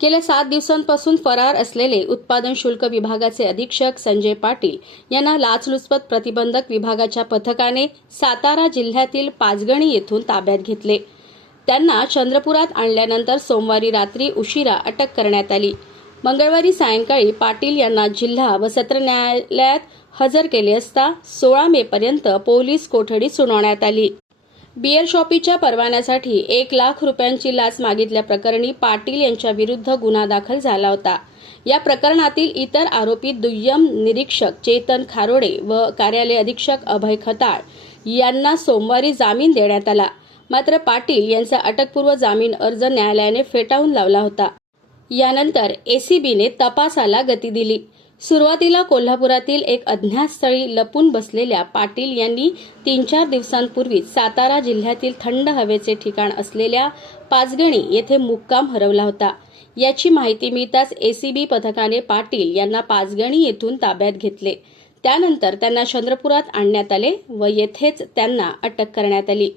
गेल्या सात दिवसांपासून फरार असलेले उत्पादन शुल्क विभागाचे अधीक्षक संजय पाटील यांना लाचलुचपत प्रतिबंधक विभागाच्या पथकाने सातारा जिल्ह्यातील पाचगणी येथून ताब्यात घेतले. त्यांना चंद्रपुरात आणल्यानंतर सोमवारी रात्री उशिरा अटक करण्यात आली. मंगळवारी सायंकाळी पाटील यांना जिल्हा व सत्र न्यायालयात हजर केले असता सोळा मे पर्यंत पोलीस कोठडी सुनावण्यात आली. बियर शॉपीच्या परवान्यासाठी एक लाख रुपयांची लाच मागितल्याप्रकरणी पाटील यांच्या विरुद्ध गुन्हा दाखल झाला होता. या प्रकरणातील इतर आरोपी दुय्यम निरीक्षक चेतन खारोडे व कार्यालय अधीक्षक अभय खताळ यांना सोमवारी जामीन देण्यात आला. मात्र पाटील यांचा अटकपूर्व जामीन अर्ज न्यायालयाने फेटाळून लावला होता. यानंतर एसीबीने तपासाला गती दिली. सुरुवातीला कोल्हापुरातील एक अज्ञात स्थळी लपून बसलेल्या पाटील यांनी तीन चार दिवसांपूर्वी सातारा जिल्ह्यातील थंड हवेचे ठिकाण असलेल्या पाचगणी येथे मुक्काम हरवला होता. याची माहिती मिळताच एसीबी पथकाने पाटील यांना पाचगणी येथून ताब्यात घेतले. त्यानंतर त्यांना चंद्रपुरात आणण्यात आले व येथेच त्यांना अटक करण्यात आली.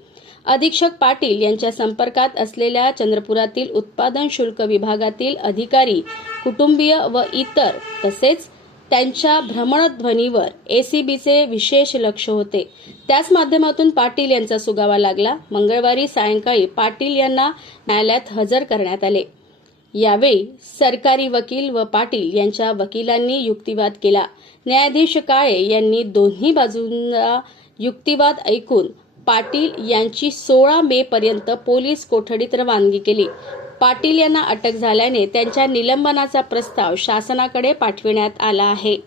अधीक्षक पाटील यांच्या संपर्कात असलेल्या चंद्रपुरातील उत्पादन शुल्क विभागातील अधिकारी कुटुंबीय व इतर तसेच त्यांच्या भ्रमणध्वनीवर एसीबीचे विशेष लक्ष होते. त्याच माध्यमातून पाटील यांचा सुगावा लागला. मंगळवारी सायंकाळी पाटील यांना न्यायालयात हजर करण्यात आले. यावेळी सरकारी वकील व पाटील यांच्या वकिलांनी युक्तिवाद केला. न्यायाधीश काळे यांनी दोन्ही बाजूंना युक्तिवाद ऐकून पाटील यांची सोळा मे पर्यंत पोलीस कोठडीत रवानगी केली. पाटील यांना अटक झाल्याने त्यांच्या निलंबनाचा प्रस्ताव शासनाकडे पाठविण्यात आला आहे.